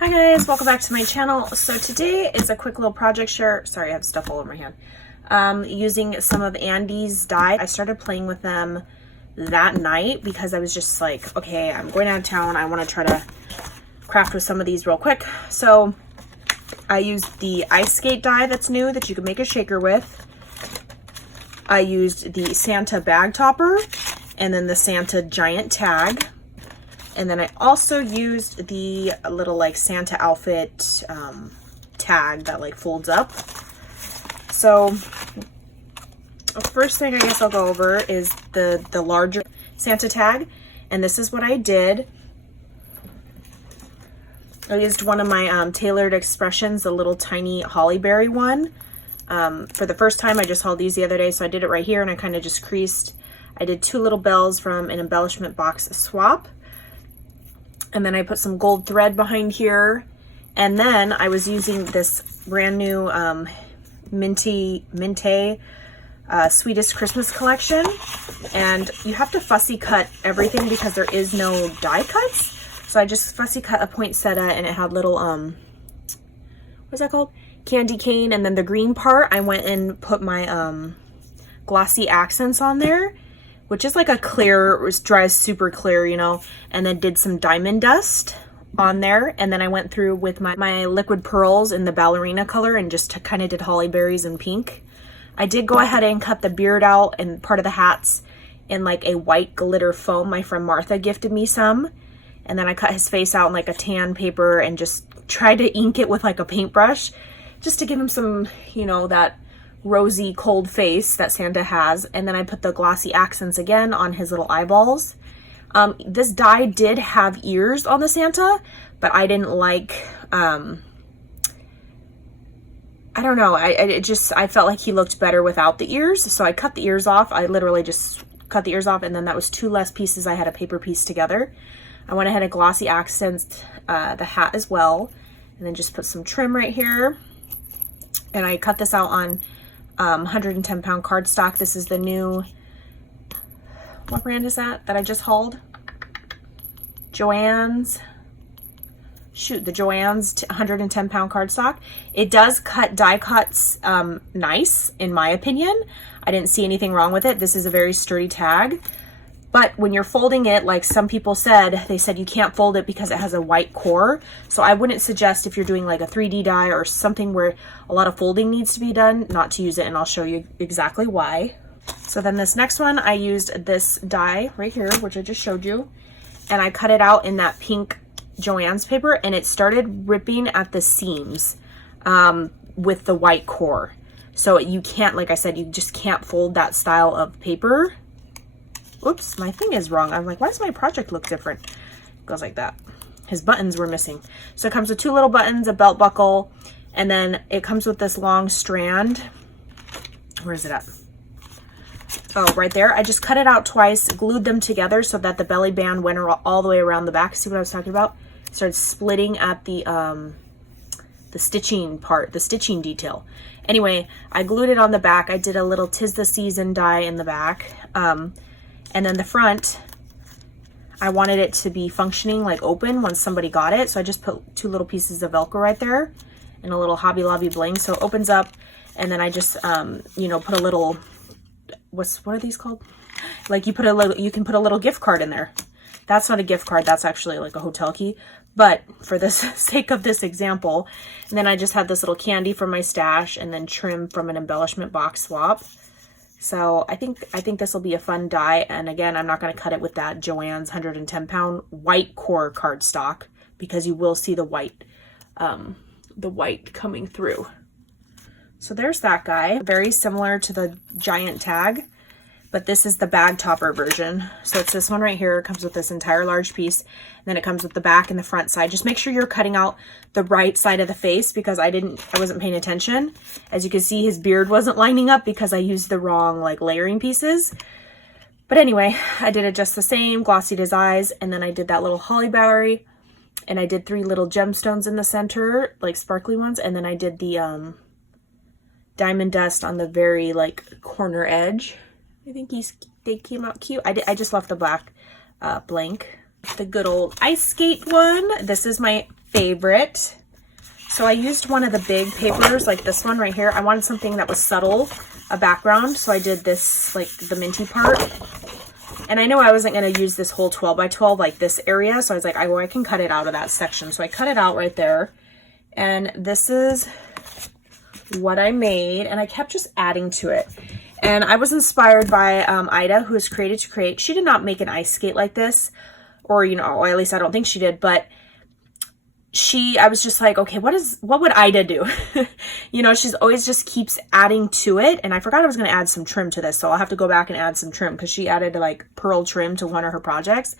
Hi guys, welcome back to my channel. So today is a quick little project share. Sorry, I have stuff all over my hand. Using some of Andy's dye. I started playing with them that night because I was just like, okay, I'm going out of town. I want to try to craft with some of these real quick. So I used the ice skate dye that's new that you can make a shaker with. I used the Santa bag topper and then the Santa giant tag. And then I also used the little like Santa outfit tag that like folds up. So the first thing I guess I'll go over is the larger Santa tag. And this is what I did. I used one of my Tailored Expressions, the little tiny hollyberry one. For the first time, I just hauled these the other day, so I did it right here and I kind of just creased. I did 2 little bells from an embellishment box swap. And then I put some gold thread behind here. And then I was using this brand new Minty Sweetest Christmas collection. And you have to fussy cut everything because there is no die cuts. So I just fussy cut a poinsettia and it had little, what's that called? Candy cane. And then the green part, I went and put my glossy accents on there, which is like a clear, it dries super clear, you know, and then did some diamond dust on there. And then I went through with my liquid pearls in the ballerina color and just kind of did hollyberries and pink. I did go ahead and cut the beard out and part of the hats in like a white glitter foam. My friend Martha gifted me some. And then I cut his face out in like a tan paper and just tried to ink it with like a paintbrush just to give him some, you know, that rosy cold face that Santa has. And then I put the glossy accents again on his little eyeballs. This die did have ears on the Santa, but I didn't like, I don't know, I felt like he looked better without the ears, so I cut the ears off. I literally just cut the ears off, and then that was 2 less pieces I had to paper piece together. I went ahead and glossy accents the hat as well, and then just put some trim right here. And I cut this out on 110 pound cardstock. This is the new, what brand is that I just hauled? Joann's. Shoot, the Joann's 110 pound cardstock. It does cut die cuts nice, in my opinion. I didn't see anything wrong with it. This is a very sturdy tag. But when you're folding it, like some people said, they said you can't fold it because it has a white core. So I wouldn't suggest if you're doing like a 3D die or something where a lot of folding needs to be done, not to use it, and I'll show you exactly why. So then this next one, I used this die right here, which I just showed you, and I cut it out in that pink Joann's paper, and it started ripping at the seams with the white core. So you can't, like I said, you just can't fold that style of paper. Oops, my thing is wrong. I'm like, why does my project look different? It goes like that. His buttons were missing. So it comes with 2 little buttons, a belt buckle, and then it comes with this long strand. Where is it at? Oh, right there. I just cut it out twice, glued them together so that the belly band went all the way around the back. See what I was talking about? Started splitting at the stitching part, the stitching detail. Anyway, I glued it on the back. I did a little 'Tis the Season die in the back. And then the front, I wanted it to be functioning like open once somebody got it. So I just put 2 little pieces of Velcro right there and a little Hobby Lobby bling. So it opens up, and then I just, you know, put a little, what are these called? Like you can put a little gift card in there. That's not a gift card. That's actually like a hotel key. But for the sake of this example, and then I just had this little candy from my stash and then trim from an embellishment box swap. So I think this will be a fun die. And again, I'm not going to cut it with that Joann's 110 pound white core cardstock because you will see the white coming through. So there's that guy. Very similar to the giant tag, but this is the bag topper version. So it's this one right here. It comes with this entire large piece. And then it comes with the back and the front side. Just make sure you're cutting out the right side of the face because I wasn't paying attention. As you can see, his beard wasn't lining up because I used the wrong like layering pieces. But anyway, I did it just the same, glossied his eyes, and then I did that little hollyberry, and I did 3 little gemstones in the center, like sparkly ones, and then I did the diamond dust on the very like corner edge. I think they came out cute. I just left the black blank. The good old ice skate one. This is my favorite. So I used one of the big papers, like this one right here. I wanted something that was subtle, a background. So I did this, like the minty part. And I know I wasn't going to use this whole 12 by 12, like this area. So I was like, I can cut it out of that section. So I cut it out right there. And this is what I made. And I kept just adding to it. And I was inspired by Ida, who is Created to Create. She did not make an ice skate like this. Or, you know, or at least I don't think she did. But I was just like, okay, what would Ida do? You know, she's always just keeps adding to it. And I forgot I was going to add some trim to this. So I'll have to go back and add some trim because she added like pearl trim to one of her projects.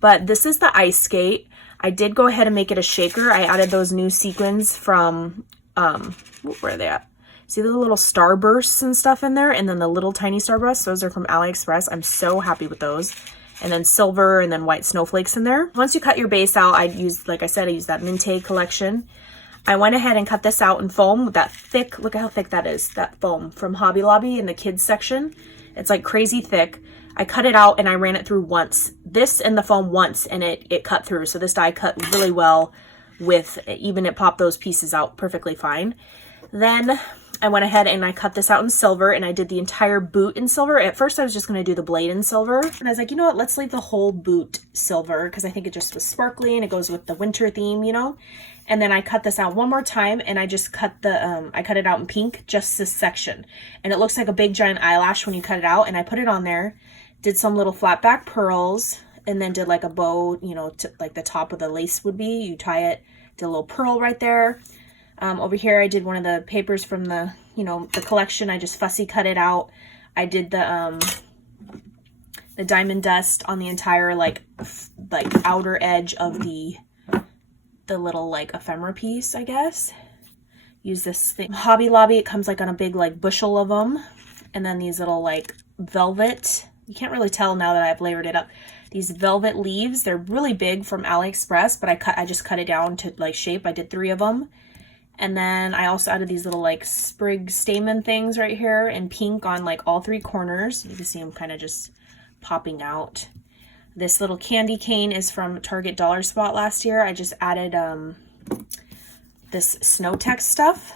But this is the ice skate. I did go ahead and make it a shaker. I added those new sequins from, where are they at? See the little starbursts and stuff in there? And then the little tiny starbursts. Those are from AliExpress. I'm so happy with those. And then silver and then white snowflakes in there. Once you cut your base out, I used, like I said, I used that Minte collection. I went ahead and cut this out in foam with that thick, look at how thick that is, that foam from Hobby Lobby in the kids section. It's like crazy thick. I cut it out and I ran it through once. This and the foam once, and it cut through. So this die cut really well with, even it popped those pieces out perfectly fine. Then I went ahead and I cut this out in silver, and I did the entire boot in silver. At first I was just going to do the blade in silver, and I was like, you know what, let's leave the whole boot silver because I think it just was sparkly and it goes with the winter theme, you know. And then I cut this out one more time, and I just cut the I cut it out in pink, just this section, and it looks like a big giant eyelash when you cut it out. And I put it on there, did some little flat back pearls, and then did like a bow, you know, to like the top of the lace would be, you tie it, did a little pearl right there. Over here I did one of the papers from the, you know, the collection. I just fussy cut it out. I did the diamond dust on the entire like outer edge of the little like ephemera piece, I guess. Use this thing, Hobby Lobby. It comes like on a big like bushel of them, and then these little like velvet. You can't really tell now that I've layered it up. These velvet leaves. They're really big from AliExpress, but I just cut it down to like shape. I did 3 of them. And then I also added these little like sprig stamen things right here in pink on like all 3 corners. You can see them kind of just popping out. This little candy cane is from Target Dollar Spot last year. I just added this snow text stuff,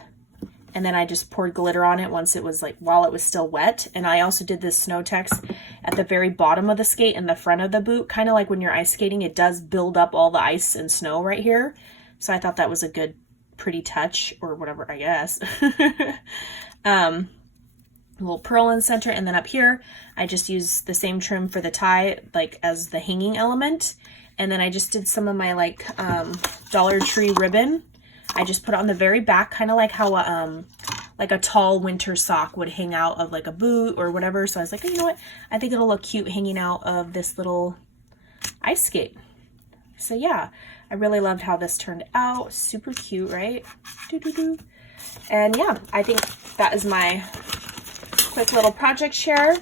and then I just poured glitter on it once it was like, while it was still wet. And I also did this snow text at the very bottom of the skate and the front of the boot, kind of like when you're ice skating, it does build up all the ice and snow right here. So I thought that was a good pretty touch, or whatever, I guess. A little pearl in center, and then up here I just used the same trim for the tie, like as the hanging element. And then I just did some of my like Dollar Tree ribbon. I just put it on the very back, kind of like how like a tall winter sock would hang out of like a boot or whatever. So I was like, oh, you know what, I think it'll look cute hanging out of this little ice skate. So yeah, I really loved how this turned out. Super cute, right? Doo-doo-doo. And yeah, I think that is my quick little project share,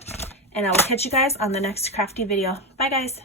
and I will catch you guys on the next crafty video. Bye guys.